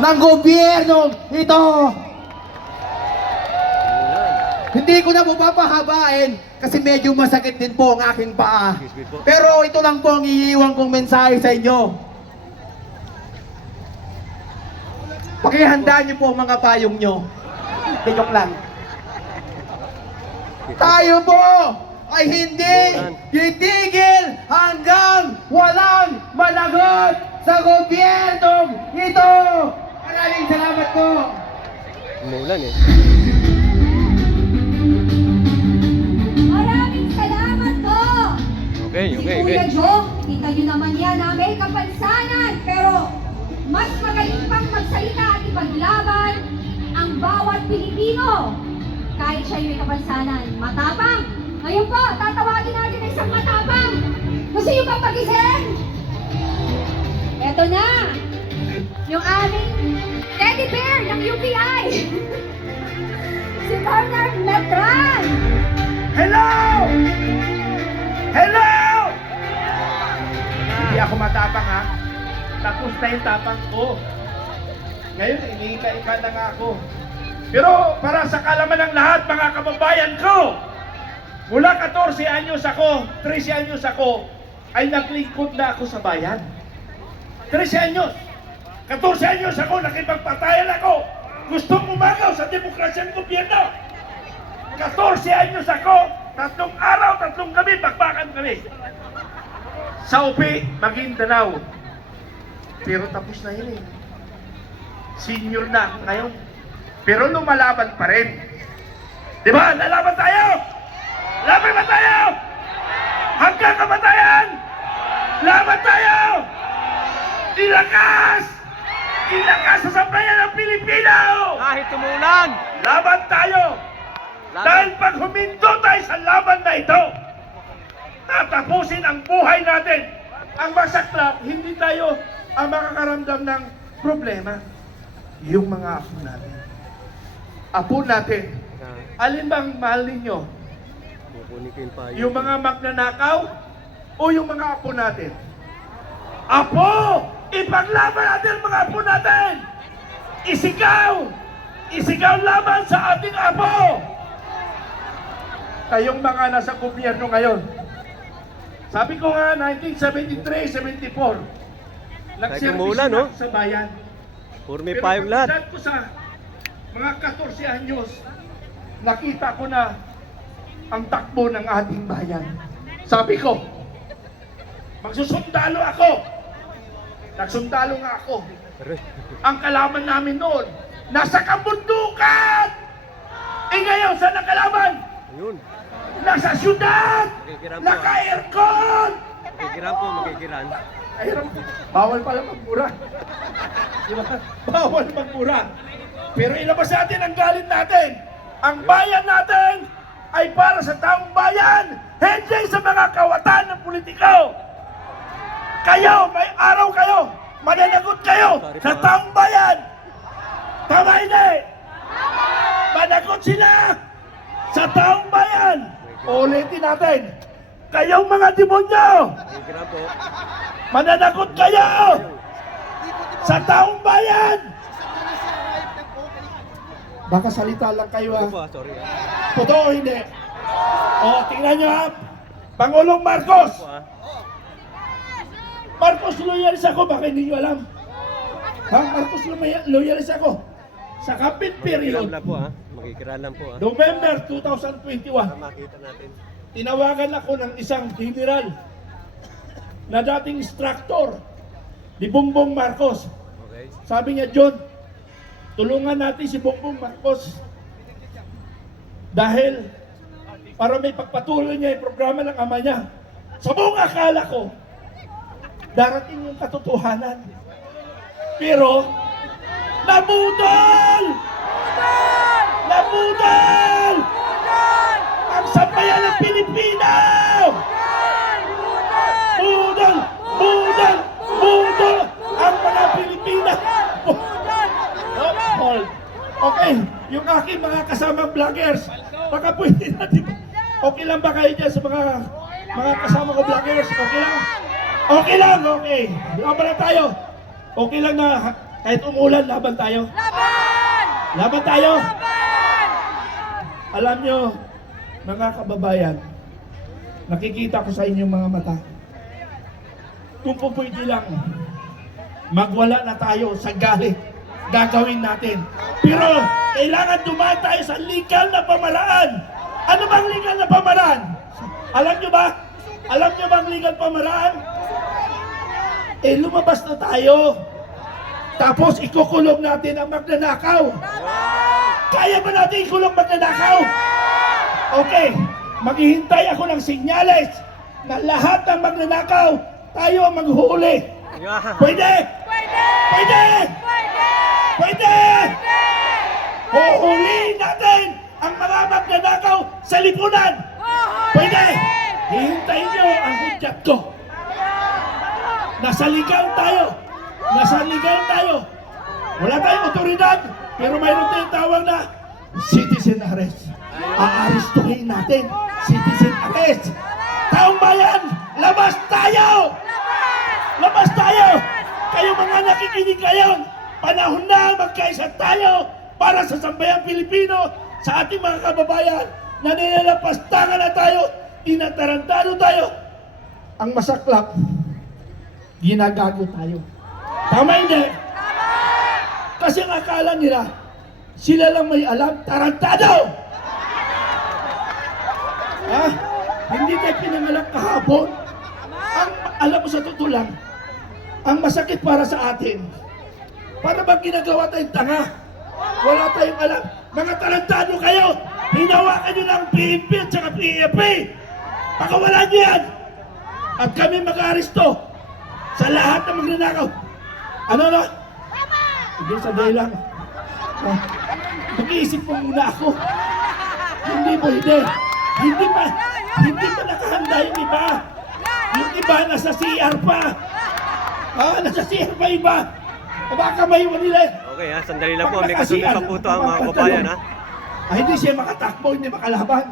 ng gobyernong ito. Hindi ko na po papahabain kasi medyo masakit din po ang aking paa. Pero ito lang po ang iiwan kong mensahe sa inyo. Pakihandaan niyo po ang mga payong nyo. Joke lang. Tayo po ay hindi titigil hanggang walang managot sa gobyernong ito. Maraming salamat po. Umulan eh. Maraming salamat po! Okay. Si Kuya Joe, kita nyo naman yan na may kapansanan, pero mas magaling pang magsalita at ipaglaban ang bawat Pilipino. Kahit siya may kapansanan, matapang. Ngayon po, tatawagin natin ang isang matapang. Gusto nyo ba pagising? Eto na, yung aming teddy bear ng UPI. Si Bernard Metran. Hello! Hello! Hindi ako matapang ha. Tapos na yung tapang ko. Ngayon, iniika-ika na nga ako. Pero para sa kalaman ng lahat, mga kababayan ko, mula 14 anyos ako, 13 anyos ako, ay naglingkod na ako sa bayan. 13 anyos. 14 anyos ako, nakipagpatayan ako. Gustong umagaw sa demokrasyang gobyerno. 14 anyos ako, 3 araw, 3 gabi, bakbakan kami. Sa UP, Maguindanao. Pero tapos na yun eh. Senior na ako ngayon. Pero lumalaban pa rin. Di ba? Lalaban tayo! Laban ba tayo? Hanggang kamatayan! Laban tayo! Ilakas! Ilakas sa sambayan ng Pilipino! Kahit tumulan! Laban tayo! Dahil pag huminto tayo sa laban na ito, tatapusin ang buhay natin. Ang masaklap, hindi tayo ang makakaramdam ng problema. Yung mga apo natin. Apo natin. Alin bang mahal ninyo? Yung mga magnanakaw o yung mga apo natin? Apo! Ipaglaban natin ang mga apo natin! Isigaw! Isigaw laban sa ating apo! Kayong mga nasa gobyerno ngayon, sabi ko nga, 1973-74, nagservisyo na ako sa bayan. Purme Pero pa yung lahat. pagkatapos ko sa mga 14 anyos, nakita ko na ang takbo ng ating bayan. Sabi ko, magsusundalo ako. Nagsundalo nga ako. Ang kalaban namin noon, nasa kabundukan! Ngayon, saan ang kalaban? Ayun. Nasa syudad! Makikiram po. Naka-aircon! Makikiran po, makikiran. Ayun, bawal pala magmura. Di ba? Bawal magmura. Pero ilabas natin ang galit natin. Ang bayan natin ay para sa taong bayan, hindi sa mga kawatan ng politiko. Kayo, may araw kayo, mananagot kayo sa taong bayan. Tama hindi? Managot sila sa taong bayan. Ulitin natin. Kayong mga demonyo, Makikiran po. mananagot kayo sa taong bayan. Baka salita lang kayo Ano po ha. sorry. Totoo o hindi? O, tingnan nyo ha. Pangulong Marcos. Po Marcos loyalis ako, baka hindi nyo alam. Ha? Marcos loyalis ako. Sa campaign Makikiran period, lang po Makikiran lang po November 2021, Para makita natin. tinawagan ako ng isang general na dating instructor ni Bongbong Marcos. Okay. Sabi niya, John, tulungan natin si Bongbong Marcos dahil para may pagpatuloy niya yung programa ng ama niya. Sa buong akala ko, darating yung katotohanan. Pero, nabudol! Nabudol! Ang sambayan ng Pilipino! Budol! Budol! Budol! Ang mga Pilipina! Hold. Okay, yung aking mga kasamang vloggers, baka pwede natin. Okay lang ba kayo dyan sa mga kasama ko vloggers? Okay lang? Okay lang, okay. Laban na tayo. Okay lang na Kahit umulan, laban tayo. Laban tayo. Alam nyo, mga kababayan, nakikita ko sa inyong mga mata. Kung po pwede lang, magwala na tayo sa galit. Gagawin natin. Pero kailangan dumaan tayo sa legal na pamaraan. Ano bang legal na pamaraan? Alam nyo ba? Alam nyo bang legal pamaraan? Lumabas na tayo. Tapos ikukulong natin ang magnanakaw. Kaya ba natin ikulong magnanakaw? Okay, maghihintay ako ng sinyales na lahat ng magnanakaw tayo ang maghuli. Pwede? Pwede! Pwede! Huhulihin natin ang mga magnanakaw sa lipunan. Pwede! Hihintayin nyo ang hudyat ko. Nasa legal tayo. Nasa legal tayo. Wala tayong otoridad, pero mayroon tayong tawag na citizen arrest. Aarestuhin natin. Citizen arrest. Taong bayan, labas tayo! Labas tayo! Kayo mga nakikinig ngayon, panahon na magkaisa tayo para sa sambayang Pilipino, sa ating mga kababayan na nilalapastangan na tayo, tinatarantado tayo. Ang masaklap, ginagago tayo. Tama hindi? Kasi ang akala nila, sila lang may alam, tarantado! Ha? Hindi tayo pinangalang kahapon. Ang alam mo sa totoo lang, ang masakit para sa atin, para bang ginagawa tayong tanga? Wala tayong alam. Mga tarantado kayo! Hinawakan nyo ng PNP at saka PFP! Pakawalan nyo yan! At kami mag-aresto sa lahat ng magnanakaw. Ano na? Hindi, sandali lang. Mag-iisip mo muna ako. Hindi pwede. Hindi pa nakahanda yung iba. Yung iba nasa CR pa. Nasa CR pa iba. Baka may iwan nila. Okay ha, sandali lang po. May kasunod pa po ito ang mga kababayan ha. Hindi siya makatakbo, hindi makalaban.